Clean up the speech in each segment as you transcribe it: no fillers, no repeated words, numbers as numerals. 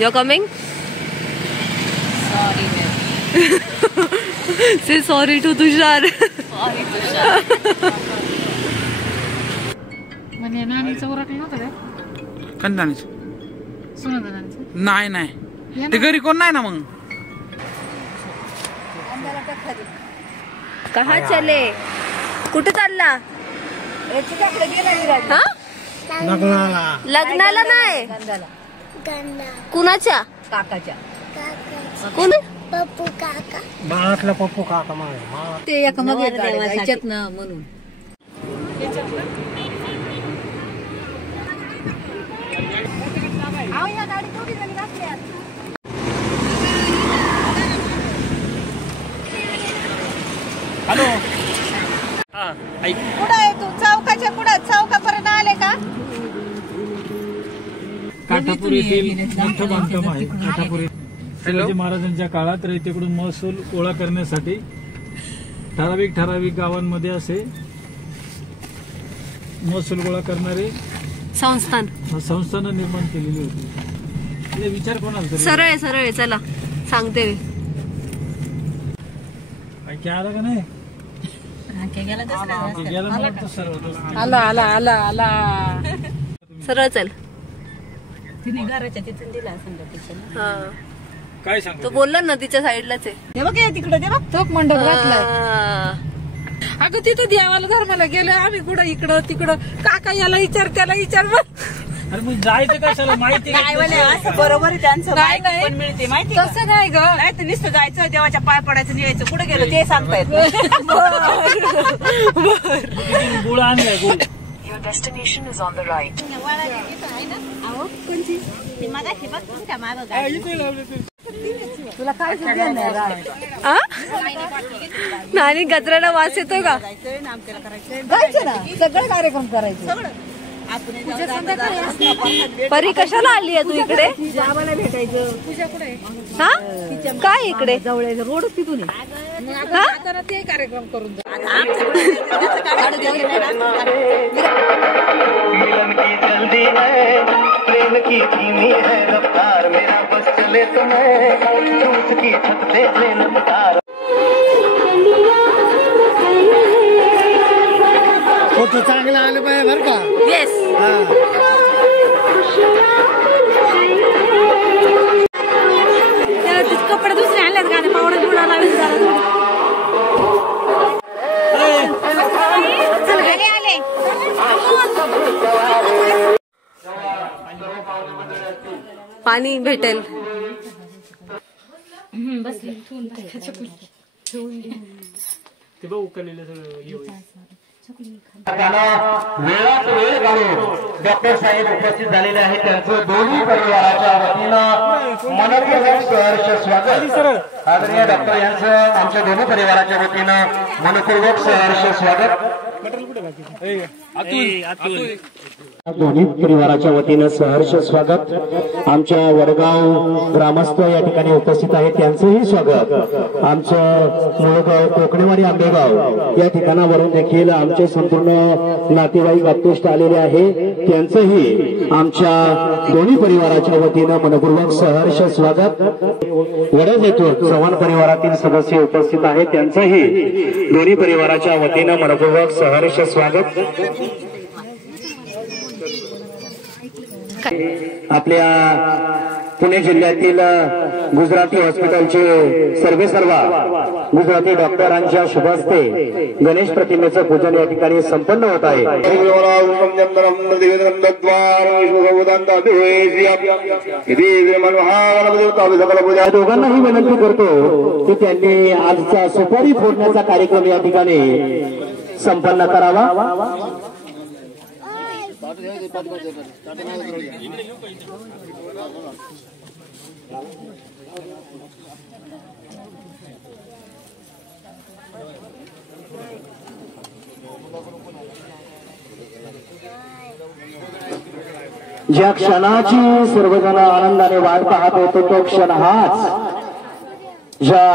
You're coming? Sorry, Say sorry to Tushar. sorry, Tushar. म्हणजे नानीचं उरकलं नव्हतं का? कंदानीच सुनंदानाचं? नाही नाही ते घरी कोण नाही ना मग. कहा चले? कुठे चालला? हा? लग्नाला नाही. कुणाच्या? काकाच्या. कोण? पप्पू काका. बाळातला पप्पू काका मागे. ते एका मग याच्यात ना म्हणून. हॅलो. कुठं आहे तू? चौकाच्या पुढं चौकापर्यंत आले का? काठापूर येथील मोठं बांधकाम आहे. काठापूर शिवाजी महाराजांच्या काळात रयतेकडून महसूल गोळा करण्यासाठी ठराविक गावांमध्ये असे महसूल गोळा करणारे संस्थानं निर्माण केलेली होती. विचार कोणाला सरळ सरळ चला सांगते. काय आला का नाही? आला आला आला आला. सरळ चल. तिने घराच्या तिथून दिला समजा तिच्या. हा काय सांग तो बोलला नदीच्या साईडलाच आहे. ते बघ तिकडे ते बघ तोक मंडप घातलाय. हा. अगं तिथं देवाला धर्माला गेलो आम्ही. कुठं इकडं तिकडं. काका याला विचार त्याला विचार. अरे मग जायचं कशाला माहिती नाही म्हणे असं बरोबर आहे त्यांचं. नाही, माहिती नाही. पण मिळते माहिती तसं नाही ग. नाही तर नुसतं जायचं देवाच्या पाय पडायचं निघायचं. कुठे गेलो ते सांगता येत गुळ आणलाय गुळ. Your destination is on the right. तुला काय देणार आ? नानी गजराला वास येतोय का? जायचं ना सगळं कार्यक्रम करायचं. परी कशाला आली आहे तू इकडे? आम्हाला भेटायचं. हा काय इकडे? जवळ रोड तिथून हा? ते कार्यक्रम करून जा. मिलन की जल्दी है, प्रेम की धीमी है रफ्तार, मेरा बस चले तो मैं ऊंच की छत पे प्रेम उतार. फोटो चांगला आलं पाहिजे बरं का. येस. कपडे दुसरे आणलेत गाणे पावडे जुडा लावून पाणी भेटेल. ते बघ उकळलेलं सगळं. वेळात वेळ काढून डॉक्टर साहेब उपस्थित झालेले आहेत. त्यांचं दोन्ही परिवाराच्या वतीनं मनपूर्वक सहर्ष स्वागत. आदरणीय डॉक्टर यांचं आमच्या दोन्ही परिवाराच्या वतीनं मनपूर्वक सहर्ष स्वागत. दोन्ही परिवाराच्या वतीनं सहर्ष स्वागत. आमच्या वडगाव ग्रामस्थ या ठिकाणी उपस्थित आहेत त्यांचंही स्वागत. आमचं मुळगाव कोकणेवाडी आंबेगाव या ठिकाणावरून देखील आमचे संपूर्ण नातेवाईक आत्तेष्ट आलेले आहे. त्यांचंही आमच्या दोन्ही परिवाराच्या वतीनं मनपूर्वक सहर्ष स्वागत. वडज येथून चव्हाण परिवारातील सदस्य उपस्थित आहेत त्यांचंही दोन्ही परिवाराच्या वतीनं मनपूर्वक सहर्ष स्वागत. आपल्या पुणे जिल्ह्यातील गुजराती हॉस्पिटलचे सर्वेसर्वा गुजराती डॉक्टरांच्या शुभ हस्ते गणेश प्रतिमेचं पूजन या ठिकाणी संपन्न होत आहे. दोघांनाही विनंती करतो की त्यांनी आजचा सुपारी फोडण्याचा कार्यक्रम या ठिकाणी संपन्न करावा. ज्या क्षणाची सर्वजण आनंदाने वाट पाहत होतो तो क्षण हाच. ज्या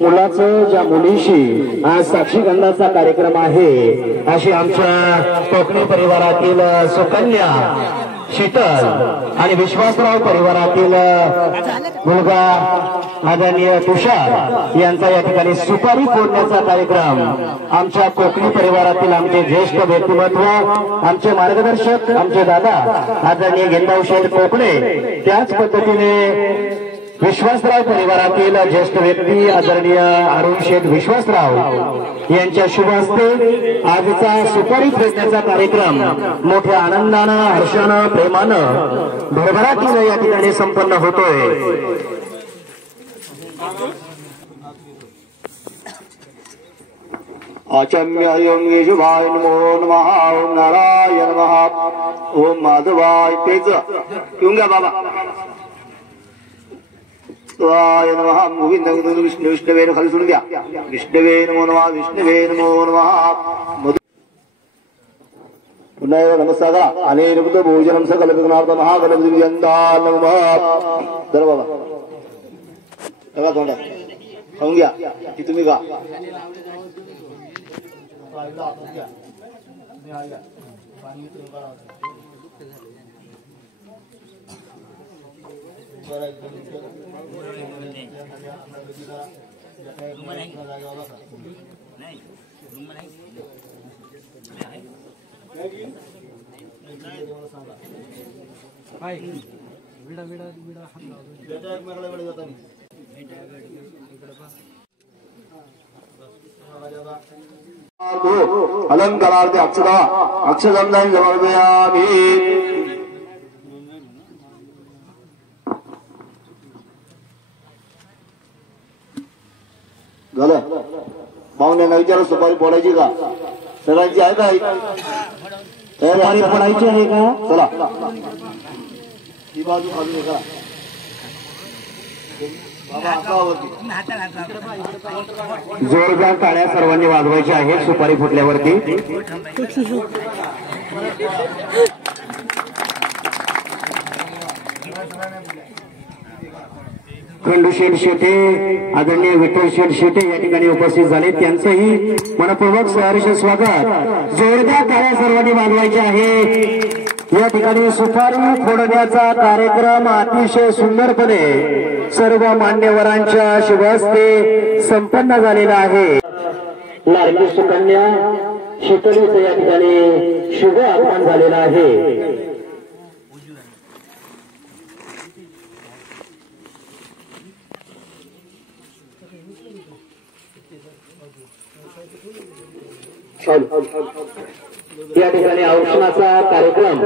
मुलाचं ज्या मुलीशी आज साक्षीगंधाचा कार्यक्रम आहे अशी आमच्या कोकणी परिवारातील सुकन्या शीतल आणि विश्वासराव परिवारातील मुलगा आदरणीय तुषार यांचा या ठिकाणी सुपारी फोडण्याचा कार्यक्रम आमच्या कोकणी परिवारातील आमचे ज्येष्ठ व्यक्तिमत्व, आमचे मार्गदर्शक, आमचे दादा आदरणीय गेंदाव शेठ कोकणे, त्याच पद्धतीने विश्वासराव परिवारातील ज्येष्ठ व्यक्ती आदरणीय अरुण शेठ विश्वासराव यांच्या शुभ हस्ते आजचा सुपारी फोडण्याचा कार्यक्रम मोठ्या आनंदानं, हर्षानं, प्रेमानं, भरभराटीनं या ठिकाणी संपन्न होतोय. आचम्य ओम येशुभाय नमो नमः. ओम नारायण नमः. ओम माधवाय तेज येऊन घ्या बाबा. वाय नमः. गोविंद विष्णु विष्णवे खाली सोडून द्या. विष्णवे नमो नमः. विष्णवे नमो नमः. पुन्हा नमस्कार. अनिर्बुद्ध भोजनम सकल विघ्नार्थ महागणपती यंदा नमः. धर बाबा बघा तोंडा खाऊन घ्या की तुम्ही गा. अलंकारार्थ अक्षदा अक्षगंधान समर्पयामि. झालं पाहुण्यांना विचारा सुपारी फोडायची का? सगळ्यांची आहे का? सुपारी फोडायची आहे का? चला ही बाजू बाजू करा. जोरदार टाळ्या सर्वांनी वाजवायच्या आहेत सुपारी फुटल्यावरती. खंडूशेठ शेटे आदरणीय विठ्ठल शेठ शेटे या ठिकाणी उपस्थित झाले, त्यांचंही मनपूर्वक सहर्ष स्वागत. जोरदार टाळ्या सर्वांनी वाजवायच्या आहे. या ठिकाणी सुपारी फोडण्याचा कार्यक्रम अतिशय सुंदरपणे सर्व मान्यवरांच्या शुभ हस्ते संपन्न झालेला आहे. लाडकी सुकन्या शीतलीचं या ठिकाणी शुभ आगमन झालेलं आहे. या ठिकाणी औषणाचा कार्यक्रम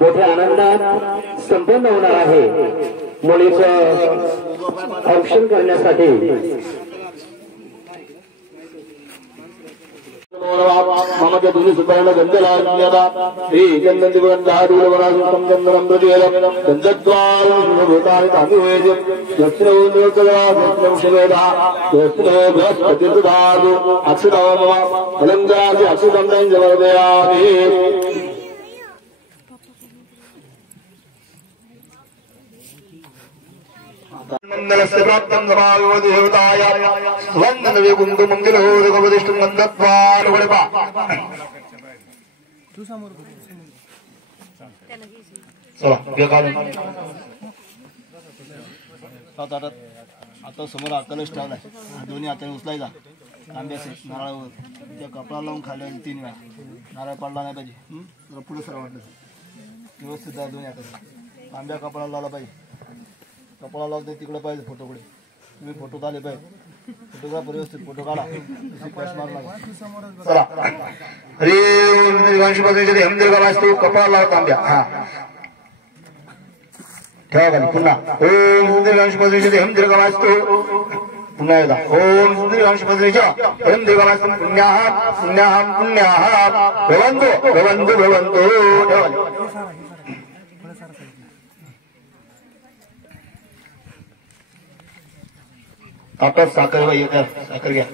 मोठ्या आनंदात संपन्न होणार आहे. मुलीचं औक्षण करण्यासाठी मम दोन्ही सुपर्ण गंधला श्री चंदन दिवगंधारूरवराजं चंदनं प्रदेलं गंधद्वार तामी होय यत्नोवेदा यत्नो बृहस्पतिर्दादु अक्षराम अलंकारादि अक्षरं समर्पयामि. मंगलस्य प्राप्तं समायो देवताय वंदनवे कुंकुम मंगलोदकवदिष्टं गंधद्वार वडपा. चला बेकार आता समोर अक्कलच ठेवलाय. दोन्ही हाताने उचलायचा आंब्याचे नारळावर त्या कपडा लावून खाल्ल्या 3 वेळा. नारळ पडला नाही पाहिजे. जरा पुढे सर वाटलं व्यवस्थित आहे. दोन्ही हाताने आंब्या कपडा लावला पाहिजे. कपडा लावते तिकडे पाहिजे फोटोकडे. तुम्ही फोटो आले पाहिजे. फोटोग्राफर व्यवस्थित फोटो काढा. चला हरे गणपती हमदीर्घ वाचतो कपडा लावता आंब्या. हा ठेवा खाली. पुन्हा ओम सुंदर गणपती हमदीर्घ वाचतो. पुन्हा एकदा ओम सुंदर गणपतीच्या हमदीर्घ वाचतो. पुण्याः पुण्याः पुण्याः भवन्तु भवन्तु भवन्तु. ठेवा आता साखर येत्या. साखर घ्या.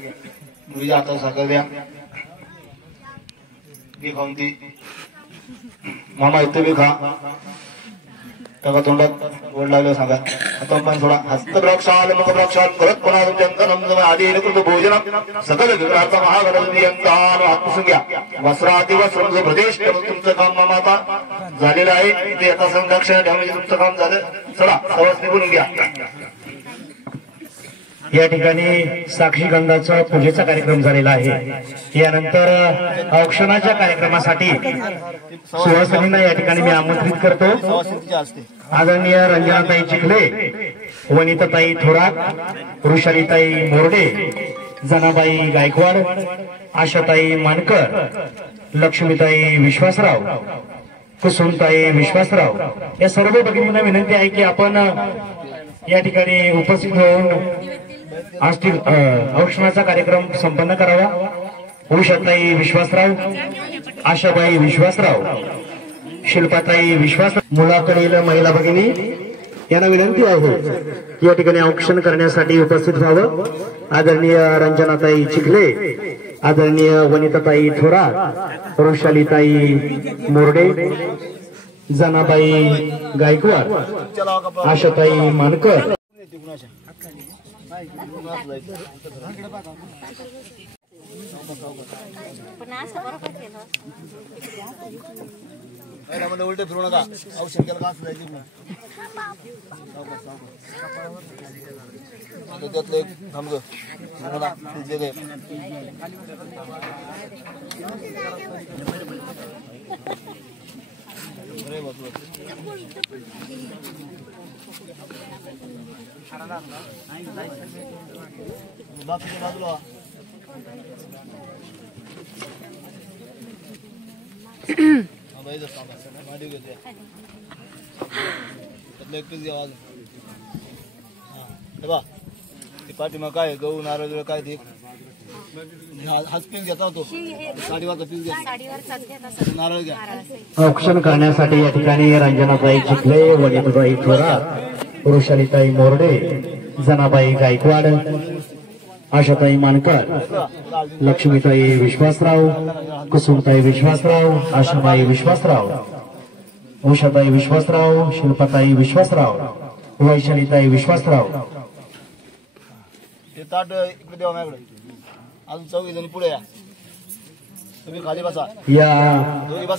मुलीच्या हातात साखर द्या. मी खाऊन ती मामा इथे बी खा. त्याला तोंडात गोड लागलं सांगा. आता पण थोडा हस्तप्रक्षाल मुखप्रक्षाल करत पुन्हा चंदनम आधी कृत भोजन सकल विग्रहार्थ महागणपती यंत्रण हात पुसून घ्या. वस्त्रादी वस्त्र प्रदेश तुमचं काम मामा आता झालेला आहे. इथे आता संरक्षण ठेवण्याचे तुमचं काम झालं. चला सवास निघून घ्या. या ठिकाणी साक्षी गंधाचा पूजेचा कार्यक्रम झालेला आहे. यानंतर औक्षणाच्या कार्यक्रमासाठी सुहासिनींना या ठिकाणी मी आमंत्रित करतो. आदरणीय रंजनाताई चिखले, वनिताताई थोरात, वृषालीताई मोरडे, जनाबाई गायकवाड, आशाताई मानकर, लक्ष्मीताई विश्वासराव, कुसुमताई विश्वासराव या सर्व भगिनींना विनंती आहे की आपण या ठिकाणी उपस्थित होऊन औक्षणाचा कार्यक्रम संपन्न करावा. उषाताई विश्वासराव, आशाबाई विश्वासराव, शिल्पाताई विश्वासराव, मुलाकडील महिला भगिनी यांना विनंती आहे या ठिकाणी औक्षण करण्यासाठी उपस्थित व्हावं. आदरणीय रंजनाताई चिखले, आदरणीय वनिताताई थोरात, वृषालीताई मोरडे, जनाबाई गायकवाड, आशाताई मानकर. उलटे फिरू नका. औषध केलं का त्यातलं एक थांब बाजूला पाठीमाग काय गहू नारळ काय ते हाच पीक घेता होतो. साडीवरचा पीक घ्या, नारळ घ्या. औक्षण करण्यासाठी या ठिकाणी रंजनाताई चिखले, वनिताताई थोरात, वृषालीताई मोरडे, जनाबाई गायकवाड, आशाताई मानकर, लक्ष्मीताई विश्वासराव, कुसुमताई विश्वासराव, आशाबाई विश्वासराव, उषाताई विश्वासराव, शिल्पाताई विश्वासराव, वैशालीताई विश्वासराव. ते ताट इकडे देवा माझ्याकडे. अजून 4 जणी पुढे या. तुम्ही खाली बसा. या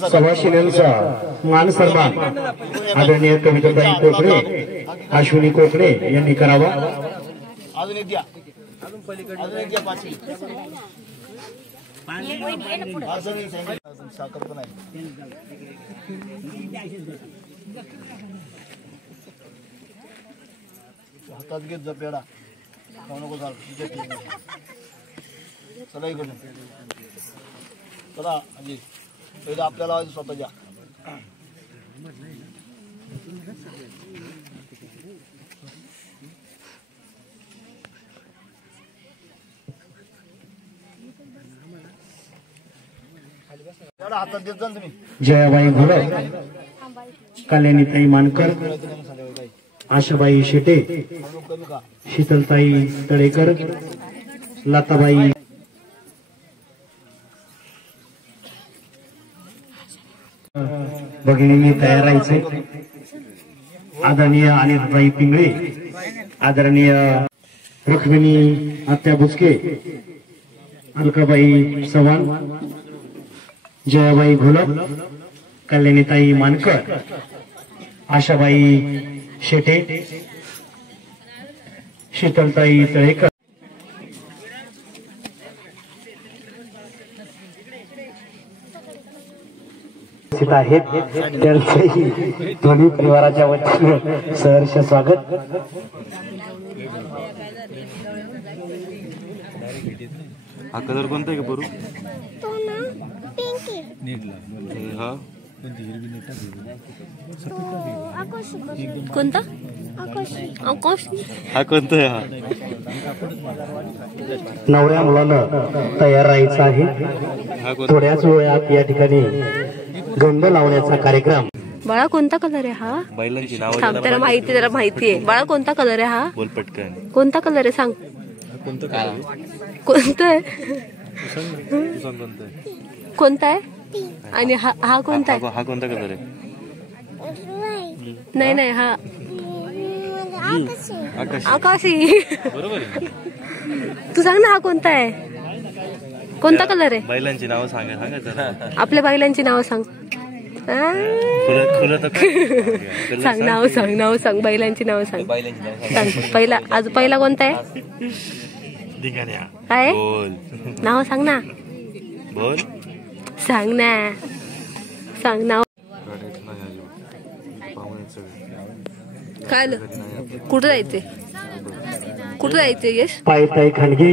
सभाशिलांचा मान सन्मान आदरणीय कविताताई कोकणे, अश्विनी कोकणे यांनी करावा. अजून एक घ्या. अजून एक घ्या. 5 साखर पण आहे. हातात घेत जा पेढा. खाऊ नको झालं. चला इकडून चला. आजी पहिलं आपल्याला स्वतःच्या हातात देत जा तुम्ही. जयाबाई घोलप, कल्याणीताई मानकर, आशाबाई शेटे, शीतलताई तळेकर, लताबाई भगिनींनी तयार राहायचे. आदरणीय अनिताताई पिंगळे, आदरणीय रुक्मिणी आत्या बुचके, अलकाबाई चव्हाण, जयाबाई घोलप, कल्याणीताई मानकर, आशाबाई शेटे, शीतलताई तळेकर. आहेत त्यांचेही दोन्ही परिवाराच्या वतीनं सहर्ष स्वागत. हा कलर कोणता आहे का बरू? कोणता हा कोणता आहे? हा नवऱ्या मुलानं तयार राहायचं आहे. थोड्याच वेळात या ठिकाणी गंध लावण्याचा कार्यक्रम. बाळा कोणता कलर आहे हा? बैलांची नाव जरा माहिती आहे. बाळा कोणता कलर आहे हा? बोल पटकन. कोणता कलर आहे सांग. कोणता आहे? कोणता आहे? आणि हा कोणता आहे? हा कोणता कलर आहे? नाही हा आकाशी. बरोबर. तू सांग ना हा कोणता आहे? कोणता कलर आहे? बैलांची नाव सांगायचं. आपल्या बैलांची नाव सांग. सांग नाव सांग बैलांची नाव सांग. पहिला कोणता आहे काय नाव सांग ना. सांग नाव. काय कुठं जायचंय यश. पायताई खानगी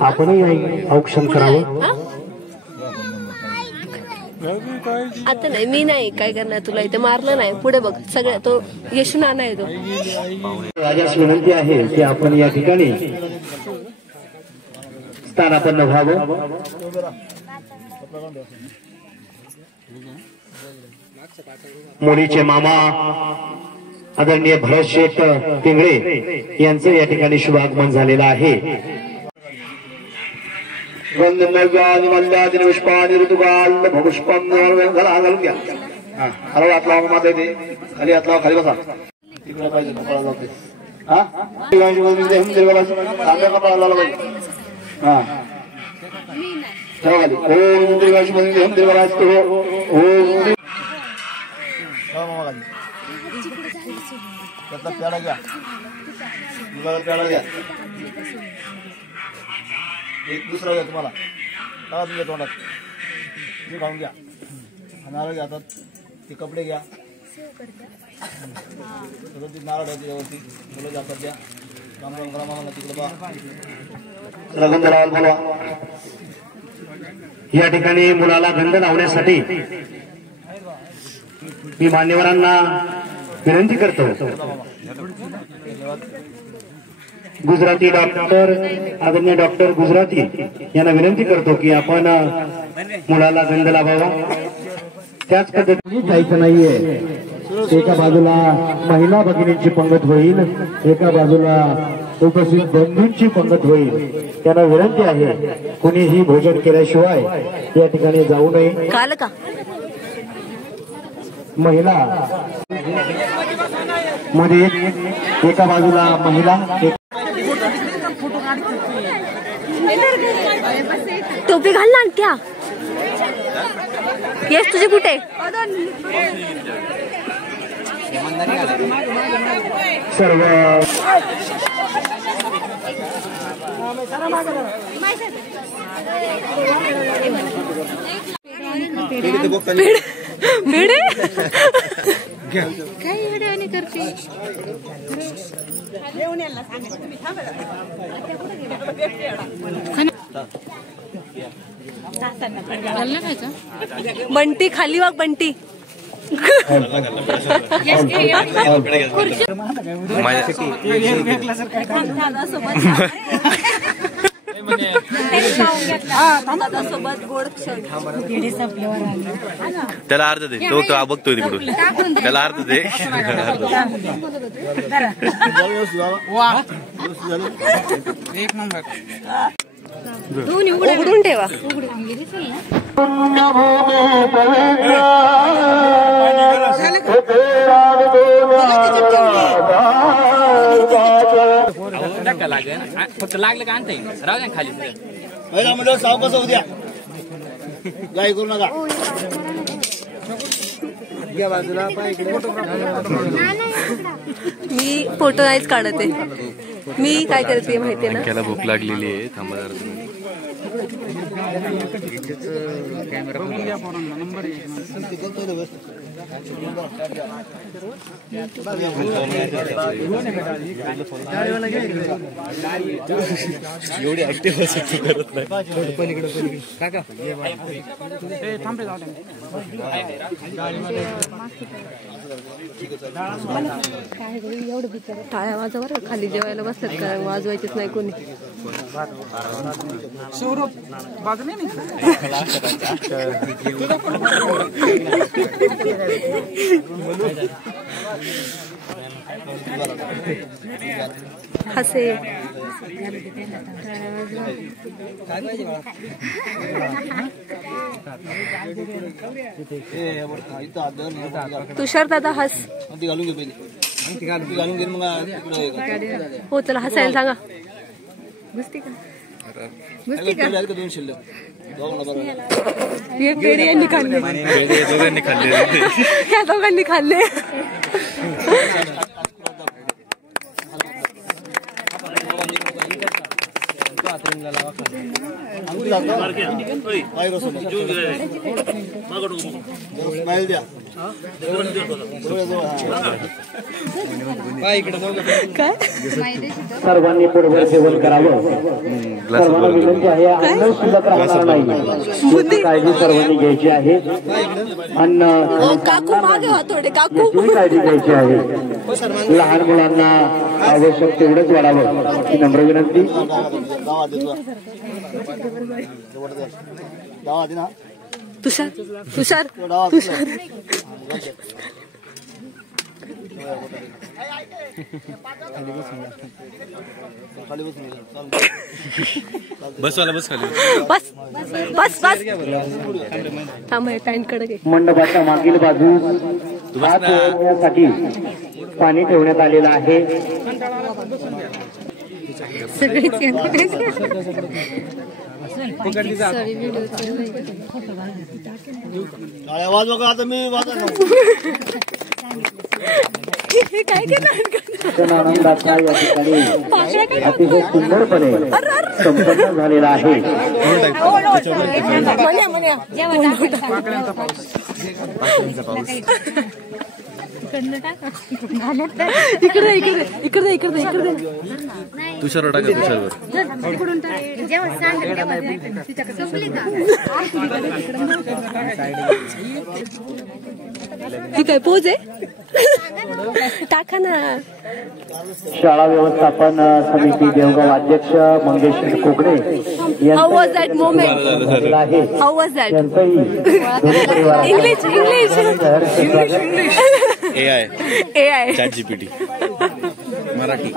आपणही औक्षण करावं. आता नाही मी नाही काय करणार तुला इथे मारलं नाही. पुढे बघ सगळं तो यशू नाना आहे तो. राजास विनंती आहे की आपण या ठिकाणी स्थानापन्न व्हावं. मुलीचे मामा आदरणीय भरत शेठ पिंगळे यांचं या ठिकाणी शुभागमन झालेलं आहे. पुष्पानी ऋतुकाल पुष्पम घालून घ्या. खाली हात लावा माता येते. खाली हात लावा. खाली बसा. तिकडे पाहिजे कपडा लावला पाहिजे. हा खाली त्यातला पेढा घ्या. पेढा घ्या. एक दुसरा घ्या. तुम्हाला लावा तुमच्या तोंडात. मी खाऊन घ्या. नारळ घ्या हातात. ते कपडे घ्या. नारळ घ्यायचे व्यवस्थित. मुलं जातात द्या. रामराम तिकडे बा. या ठिकाणी मुलाला गंध लावण्यासाठी मी मान्यवरांना विनंती करतो. गुजराती डॉक्टर आदरणीय डॉक्टर गुजराती यांना विनंती करतो की आपण मुलाला गंध लावावा. त्याच पद्धतीने जायचं नाहीये. एका बाजूला महिला भगिनींची पंगत होईल, एका बाजूला उपस्थित बंधूंची पंगत होईल. त्यांना विनंती आहे कुणीही भोजन केल्याशिवाय या ठिकाणी जाऊ नये. काल का महिला मध्ये एका बाजूला महिला. टोपी घाल ना क्या. यश तुझे कुठे सर्व बंटी खाली वाग. बंटी त्याला अर्थ दे. तो बघतोय तिकडून. त्याला अर्थ दे. एक नंबर. उघडून ठेवा. फक्त लागलं का आणता येईल. राहू द्या खाली. महिला मंडळ सावकाश होऊ द्या. गाई करू नका. मी फोटो नाहीच काढते. मी काय करते माहितीये ना. त्याला भूक लागलेली आहे. थांबा जरा. एवढी ऍक्टिव्ह करत नाही. काका थांबे जाऊ. टाळ्या वाजवा. खाली जेवायला बसतात का. वाजवायचेच नाही कोणी. स्वरूप बाजू नाही. हसे तुषार दादा हस. हो चला हसायला सांगा. बसते का दोन शिल्लक एक पेढे यांनी खाल्ले, दोघांनी खाल्ले, या दोघांनी खाल्ले. सर्वांनी पोटभर जेवण करावं. सर्वांना विनंती आहे, अन्न शिल्लक राहणार नाही. काळजी सर्वांनी घ्यायची आहे. अन्न काकू मागे थोडे, काकू काळजी घ्यायची आहे. लहान मुलांना आवश्यक तेवढंच वाढावं ही नम्र विनंती. तुषार तुषार तुषार बस वाला बस खाली बस बस बस थांब, पॅन्ट कडे घे. मंडपाच्या मागील बाजूस हात धुण्यासाठी पाणी ठेवण्यात आलेलं आहे. आवाज बघा आता मी काय केलं आनंदाचा या ठिकाणी अतिशय सुंदरपणे संपन्न झालेला आहे. इकडे इकडे इकडे इकडे इकडे तुषारवर टाका, तुषारवर. ठीक आहे, पोच आहे, टाका ना. शाळा व्यवस्थापन समिती देवगाव अध्यक्ष मंगेश कोकणे How was that moment? How was that? English, English. AI AI. ChatGPT Marathi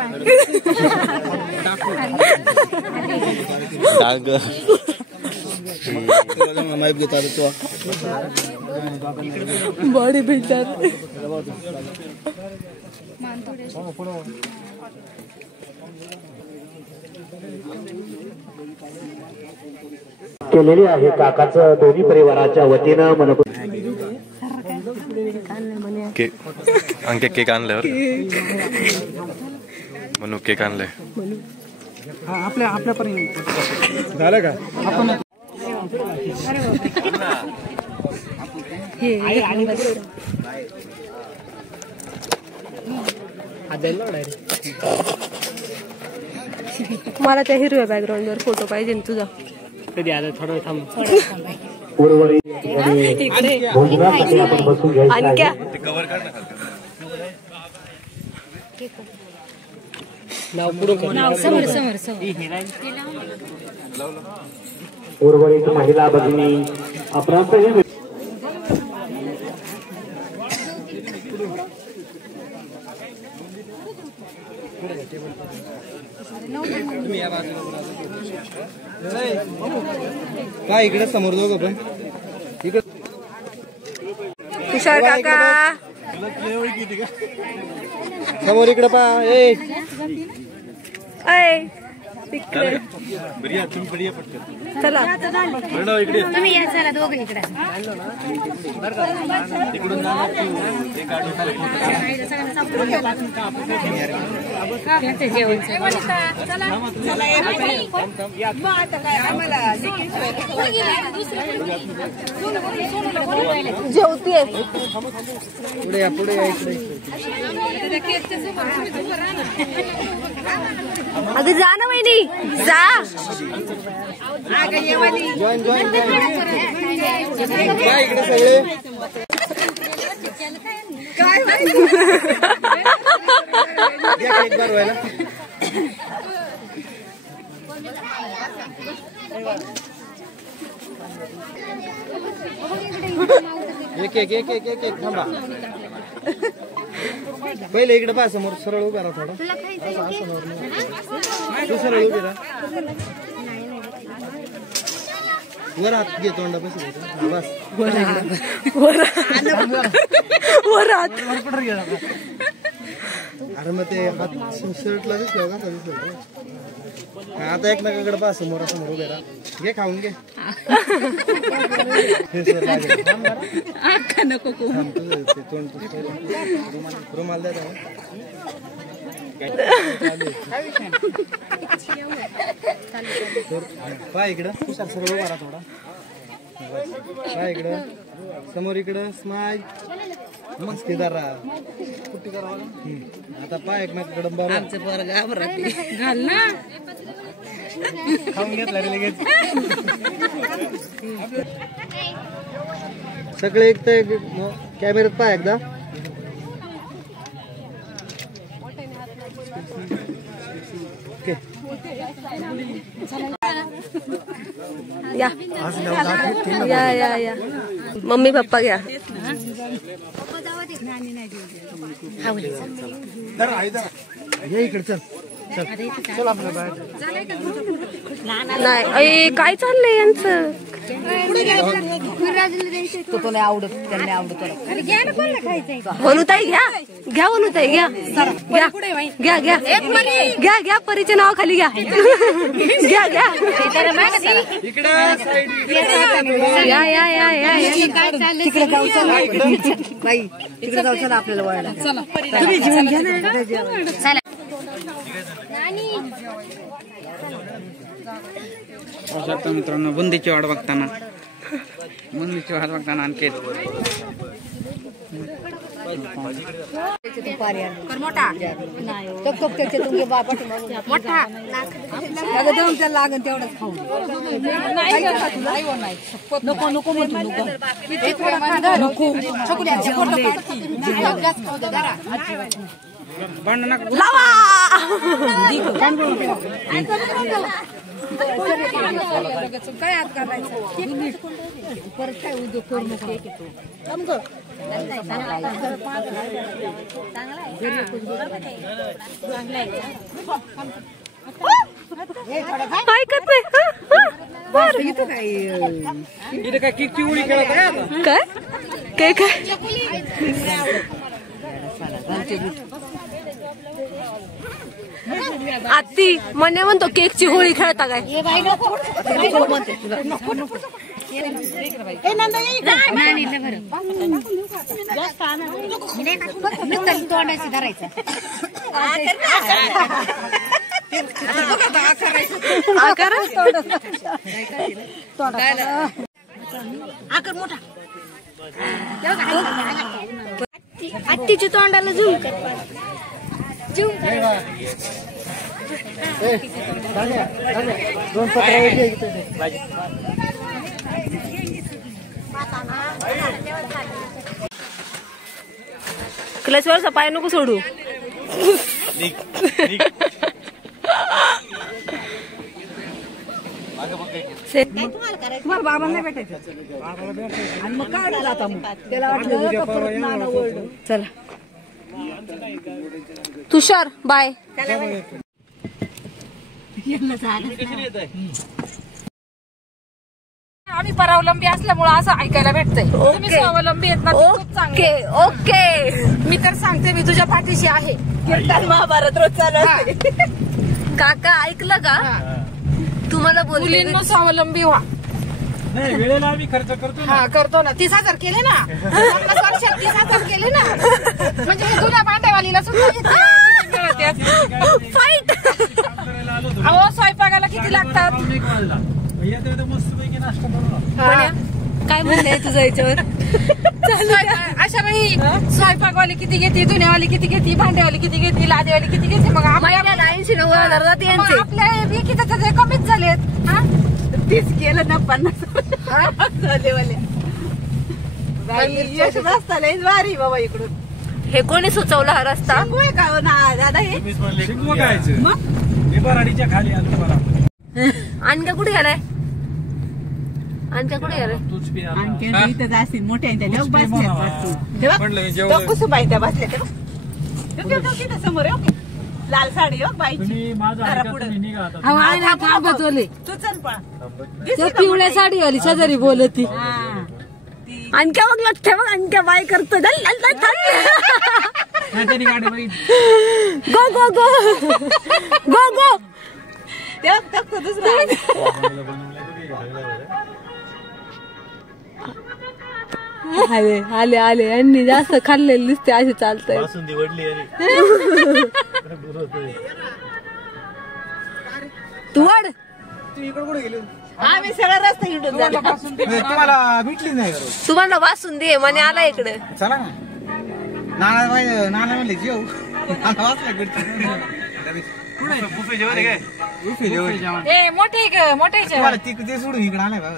डाग माहिती घेता तो बॉडी बिल्डर. केलेली आहे. काकाचं दोन्ही परिवाराच्या वतीनं मनपूर्वक केक अंके केक आणल्यावर म्हणून केक आणलाय. आपल्या आपल्यापर्यंत झालं का आपण मला त्या हिरव्या बॅकग्राऊंड वर फोटो पाहिजे तुझा. कधी आलं थोडं थांब. इकडे आणक्या उर्वरित महिला भगिनी अपरांतही काय इकडे समोर दोघं पण इकडे तुषार काका समोर इकडे पा. चला तुम्ही या, चला दोघं इकडे. जेवतीये पुढे या, पुढे या इकडे. अगं जा ना वहिनी, जा. जॉईन जॉईन काय इकडे सगळे एक बार व्हायला. एक एक एक एक एक एक थांबा. पहिले इकडे पहा समोर, सरळ उभा राहा थोडा. तू सरळ उभी राहा. वर हात घे तोंडा बस. अरे मग ते हात शर्टला दिसलं का दिसलं. आता एकमेकाकडे पाहा समोरासमोर उभे राहा. घे खाऊन घे. नको रुमाल द्या. पाय इकडं तुषार सर्व उभा राहा थोडा. पाय इकडं समोर इकडं स्माईल मस्तीदार राहा. आता पाय एकमेकाकडे घाल ना. खाऊन घेतला रे लगेच. सगळे एक तर कॅमेऱ्यात पाय एकदा. या या या या मम्मी पप्पा घ्या. इकडे चल चल आपल्या बाहेर. नाही काय चाललंय यांचं. वनुताई घ्या घ्या वनुताई घ्या घ्या घ्या घ्या घ्या घ्या परीच्या नावाखाली घ्या घ्या घ्या या या या या तिकडे जाऊ चला बाई तिकडे जाऊ चला आपल्याला वळायला. तुम्ही जेवण घ्या ना. मित्रांनो बुंदीची वाट बघताना आणखी मोठा लागन तेवढंच खाऊ. नको नको काय आत करायचं परत काय उद्योग करू नको. ऐकत नाही. काय किती उडी खेळत काय काय काय आत्ती म्हणे म्हणतो केकची होळी खेळता काय. तोंडाची धरायचं आकर मोठा आत्तीच्या तोंडाला झूम कर. क्लचवरचा पाय नको सोडू. तुम्हाला बाबा नाही भेटायचं आणि मग काय जाता मग त्याला वाटलं. चला तुषार बाय. आम्ही परावलंबी असल्यामुळे असं ऐकायला भेटतंय. तुम्ही स्वावलंबी आहेत ना. ओके ओके मी तर सांगते मी तुझ्या पाठीशी आहे. कीर्तन महाभारत रोज चालू असते. काका ऐकलं का तुम्हाला बोलले. मुलींना स्वावलंबी व्हा. नाही वेळेला आम्ही खर्च करतो ना. हा करतो ना. 30,000 केले ना. 50 वर्षात 30,000 केले ना. म्हणजे हे जुन्या भांडेवालीला सुद्धा फाईट. अहो स्वयंपाकाला किती लागतात. काय म्हणते तुझं याच्यावर. अशा वेळी स्वयंपाकवाली किती घेते, धुण्यावाली किती घेते, भांडेवाली किती घेते, लादेवाली किती घेते. मग महिन्याला 80-90 हजार यांचे. आपल्या विकीचं तर कमीच झालेत. 30 केलं ना 50 झालेवाले. यश रस्ता लयच भारी बाबा इकडून. हे कोणी सुचवलं हा रस्ता. शिकवूय का ना दादा हे. शिकवू कायचं बराडीच्या खाली आलो. आणख्या कुठे गेलाय. आणख्या कुठे गेलाय. इथं असतील मोठ्या कुसुबाई त्या बसल्या तेव्हा समोर लाल साडी हो बाईची. तू चल पळा. पिवळ्या साडीवाली शेजारी बोलती. आणख्या बघ लक्ष ठेवा. आणख्या बाय करतो. गो गो गो गो गो आले आले आले यांनी जास्त खाल्लेली दिसते अशी चालतंय. तू वाढ तू इकडे कुठे गेली आम्ही सगळा रस्ता हिंडून झाला. तुम्हाला भेटली नाही तुम्हाला वासून दे म्हणे आला इकडे. चला ना नाना म्हणले जेव मोठे सोडून इकडे आलाय बाबा.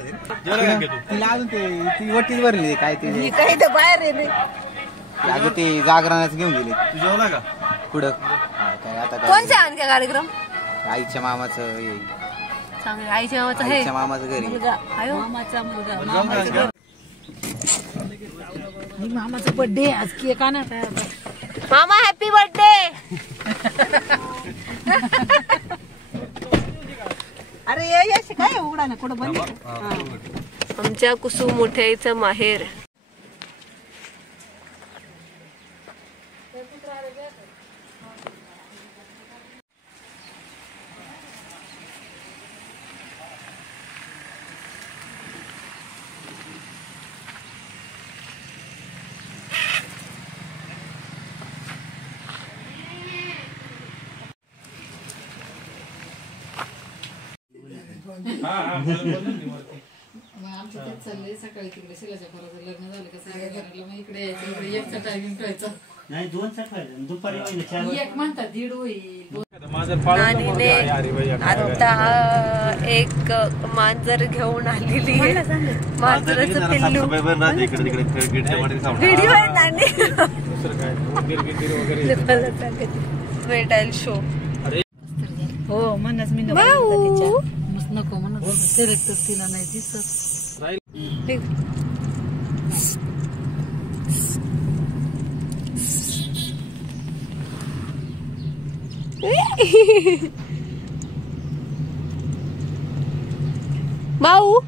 तिला अजून ती वटीच भरली काय ते काही तर बाहेर आहे नाही. अगं ते जागरणाच घेऊन गेले. तू जेवला का पुढं काय आता काय कोणत्या आणखी कार्यक्रम? आईच्या मामाचं चांगलं आईच्या मामाचं आहे. आईच्या मामाचं घरी मामाचा मुलगा मामाचा बर्थडे आज केक आणा. मामा हॅपी बर्थडे. अरे ये काय उघडा ना कुठं बंद. आमच्या कुसुम मोठ्याईचं माहेर. आमचं तेच चाललंय. सकाळी तिकडे शिलाच्या पोराचं लग्न झालं का सगळ्या घराला मग इकडे यायचं. इकडे एकचा टायमिंग ठेवायचा. नाही 2 दुपारी एक म्हणतात 1:30 होईल. नानीने आता एक मांजर घेऊन आलेली आहे. मांजराचं पिल्लू व्हिडिओ आहे नानी. भेटायला शो. हो म्हणच मी नको म्हणत करेक्ट तिला नाही दिसत. भाऊ